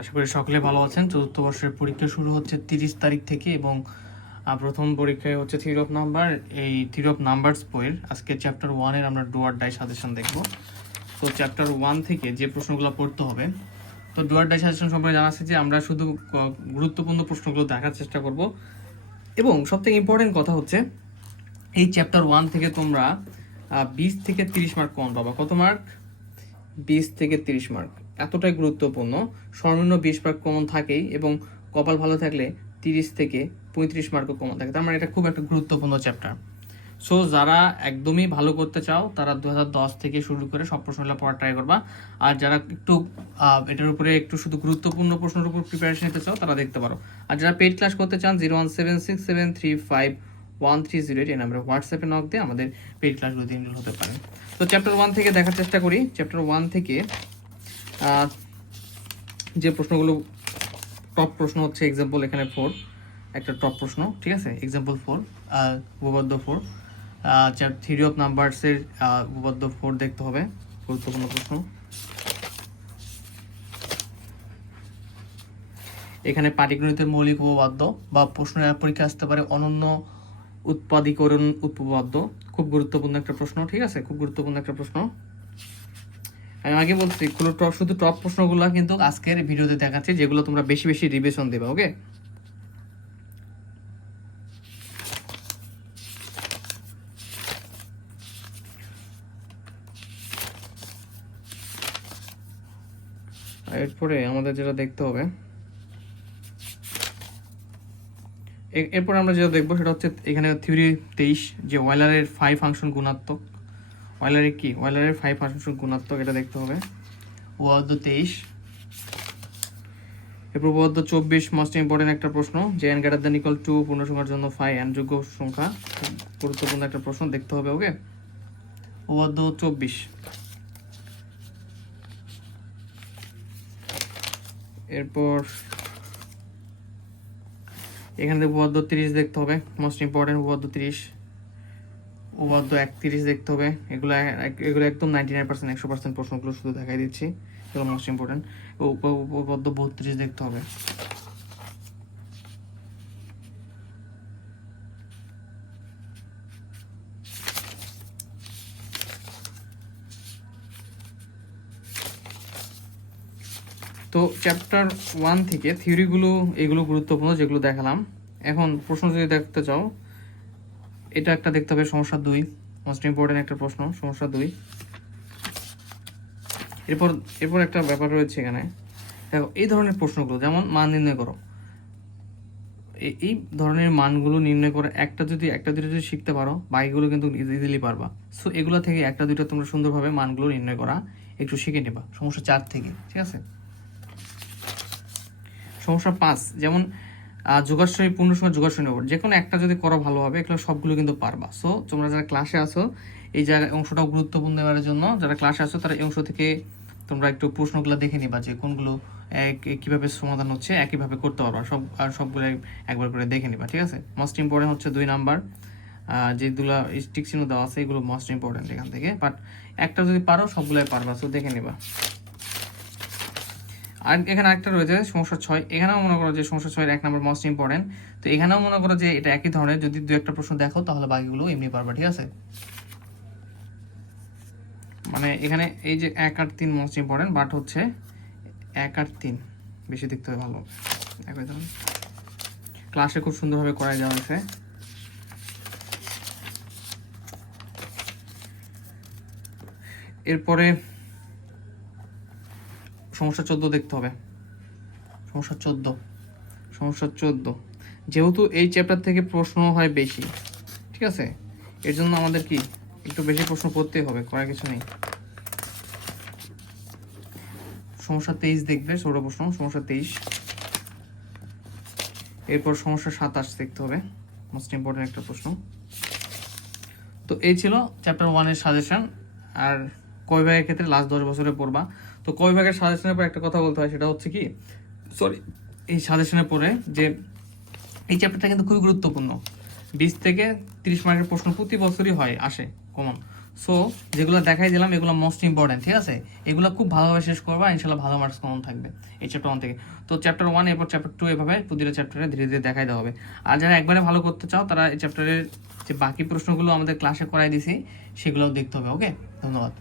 আশা করি সকলে ভালো আছেন। চতুর্থ বর্ষের পরীক্ষা শুরু হচ্ছে 30 তারিখ থেকে এবং প্রথম পরীক্ষায় হচ্ছে থিওরি অফ নাম্বার। এই থিওরি অফ নাম্বারস বইয়ের আজকে চ্যাপ্টার 1-এর আমরা ডু অর ডাই সাজেশন দেখব। তো চ্যাপ্টার 1 থেকে যে প্রশ্নগুলো পড়তে হবে, তো ডু অর ডাই সাজেশন সম্পর্কে জানা আছে যে আমরা শুধু গুরুত্বপূর্ণ প্রশ্নগুলো দেখার চেষ্টা করব। এবং সবথেকে ইম্পর্টেন্ট কথা হচ্ছে এই চ্যাপ্টার 1 থেকে তোমরা 20 থেকে 30 মার্ক কমন পাবা। কত মার্ক? 20 থেকে 30 মার্ক। এতটাই গুরুত্বপূর্ণ। সর্বনিম্ন 20 মার্ক কমন থাকেই এবং কপাল ভালো থাকলে 30 থেকে 35 মার্কও কমন থাকে। তার মানে এটা খুব একটা গুরুত্বপূর্ণ চ্যাপ্টার। সো যারা একদমই ভালো করতে চাও তারা 2010 থেকে শুরু করে সব প্রশ্নগুলো পড়া ট্রাই করবা। আর যারা একটু এটার উপরে একটু শুধু গুরুত্বপূর্ণ প্রশ্নের উপর প্রিপারেশন নিতে চাও তারা দেখতে পারো। আর যারা পেইড ক্লাস করতে চান 01767351308 এই নাম্বারে হোয়াটসঅ্যাপে নক দিয়ে আমাদের পেইড ক্লাসগুলোতে এনরোল হতে পারেন। তো চ্যাপ্টার 1 থেকে দেখার চেষ্টা করি। চ্যাপ্টার 1 থেকে যে প্রশ্নগুলো টপ প্রশ্ন হচ্ছে এক্সাম্পল এখানে 4 একটা টপ প্রশ্ন, ঠিক আছে? এক্সাম্পল 4 উপপাদ্য 4 থিওরি অফ নাম্বারসের উপপাদ্য 4 দেখতে হবে, গুরুত্বপূর্ণ প্রশ্ন। এখানে পাটিগণিতের মৌলিক উপপাদ্য বা প্রশ্নের পরীক্ষা আসতে পারে অনন্য উৎপাদীকরণ উপপাদ্য, খুব গুরুত্বপূর্ণ একটা প্রশ্ন, ঠিক আছে? খুব গুরুত্বপূর্ণ একটা প্রশ্ন। আমি আগে বলছি শুধু টপ প্রশ্নগুলো কিন্তু আজকের ভিডিওতে দেখাচ্ছি, যেগুলো তোমরা বেশি বেশি রিভিশন দেবে। ওকে, এরপরে আমাদের যেটা দেখতে হবে, এরপর আমরা যেটা দেখবো সেটা হচ্ছে এখানে থিওরি 23 যে ওয়েলারের 5 ফাংশন গুণাত্মক। ওয়েলারের 5 ফাংশন গুণাত্মক, এটা দেখতে হবে। উপপাদ্য 23। এরপর উপপাদ্য 24 মোস্ট ইম্পর্টেন্ট একটা প্রশ্ন, যে n greater than equal to পূর্ণ সংখ্যার জন্য ফাই n যোগ্য সংখ্যা, গুরুত্বপূর্ণ একটা প্রশ্ন, দেখতে হবে। ওকে, উপপাদ্য 24। এরপর এখানে উপপাদ্য 30 দেখতে হবে, মোস্ট ইম্পর্টেন্ট উপপাদ্য 30। উপপাদ্য 31 দেখতে হবে। এগুলো একদম 99% 100% প্রশ্নগুলো শুধু দেখাই দিচ্ছি, এগুলো মোস্ট ইম্পর্টেন্ট। উপপাদ্য 32 দেখতে হবে। তো চ্যাপ্টার 1 থেকে থিওরিগুলো এগুলো গুরুত্বপূর্ণ যেগুলো দেখালাম। এখন প্রশ্ন যদি দেখতে চাও, এটা একটা দেখতে হবে, সমস্যা 2, মোস্ট ইম্পর্টেন্ট একটা প্রশ্ন, সমস্যা 2। এরপর একটা ব্যাপার রয়েছে এখানে, দেখো এই ধরনের প্রশ্নগুলো, যেমন মান নির্ণয় করো, এই ধরনের মানগুলো নির্ণয় করে একটা দুটো যদি শিখতে পারো, বাকিগুলো কিন্তু ইজিলি পারবা। সো এগুলো থেকে একটা দুটো তোমরা সুন্দরভাবে মানগুলো নির্ণয় করা একটু শিখে নেবা সমস্যা 4 থেকে, ঠিক আছে? সমস্যা 5, যেমন যোগাশ্রয়ী পূর্ণ সংখ্যা যোগাশ্রয়ী নম্বর, যে কোনো একটা যদি করো ভালোভাবে, এগুলো সবগুলো কিন্তু পারবা। সো তোমরা যারা ক্লাসে আসো, এই জায়গায় অংশটাও গুরুত্বপূর্ণ এবারের জন্য, যারা ক্লাসে আসো তারা এই অংশ থেকে তোমরা একটু প্রশ্নগুলো দেখে নিবা যে কোনগুলো কিভাবে সমাধান হচ্ছে, একইভাবে করতে পারবা। সবগুলো একবার করে দেখে নিবা, ঠিক আছে? মোস্ট ইম্পর্টেন্ট হচ্ছে 2 নাম্বার, যেগুলো স্টিক চিহ্ন দেওয়া আছে এগুলো মোস্ট ইম্পর্টেন্ট এখান থেকে, বাট একটা যদি পারো সবগুলোই পারবা। সো দেখে নিবা। আর এখানে আরেকটা রয়েছে সমস্যা 6, এখানেও মনে করো যে সমস্যা 6 1 নাম্বার মোস্ট ইম্পর্টেন্ট। তো এখানেও মনে করো যে এটা একই ধরনের, যদি দু একটা প্রশ্ন দেখো তাহলে বাকিগুলো এমনি পারবা, ঠিক আছে? মানে এখানে এই যে 1 আর 3 মোস্ট ইম্পর্টেন্ট, বাট হচ্ছে 1 আর 3 বেশি দেখতে হবে ভালো। একই ধরনের ক্লাসে খুব সুন্দরভাবে করাই দেওয়া হয়েছে। এরপরে সমস্যা 14 দেখতে হবে। সমস্যা 14, যেহেতু এই চ্যাপ্টার থেকে প্রশ্ন হয় বেশি, ঠিক আছে? এর জন্য আমাদের কি একটু বেশি প্রশ্ন পড়তেই হবে, করার কিছু নেই। সমস্যা 23 দেখবে, ছোট প্রশ্ন, সমস্যা 23। এরপর সমস্যা 27 দেখতে হবে, মোস্ট ইম্পর্টেন্ট একটা প্রশ্ন। তো এই ছিল চ্যাপ্টার 1-এর সাজেশন। আর কয় ভাগের ক্ষেত্রে লাস্ট 10 বছরে পড়বা। তো কয় ভাগের সাজেশনের পর একটা কথা বলতে হয়, সেটা হচ্ছে কি, এই সাজেশনের পরে যে এই চ্যাপ্টারটা কিন্তু খুবই গুরুত্বপূর্ণ। 20 থেকে 30 মার্কের প্রশ্ন প্রতি বছরই হয়, আসে কমন। সো যেগুলো দেখাই দিলাম এগুলো মোস্ট ইম্পর্টেন্ট, ঠিক আছে? এগুলো খুব ভালোভাবে শেষ করবা, ইনশাল্লাহ ভালো মার্কস কমন থাকবে এই চ্যাপ্টার 1 থেকে। তো চ্যাপ্টার 1 এরপর চ্যাপ্টার 2 এভাবে প্রতিটা চ্যাপ্টারে ধীরে ধীরে দেখাই দেওয়া হবে। আর যারা একবারে ভালো করতে চাও তারা এই চ্যাপ্টারের যে বাকি প্রশ্নগুলো আমাদের ক্লাসে করাই দিছি সেগুলোও দেখতে হবে। ওকে, ধন্যবাদ।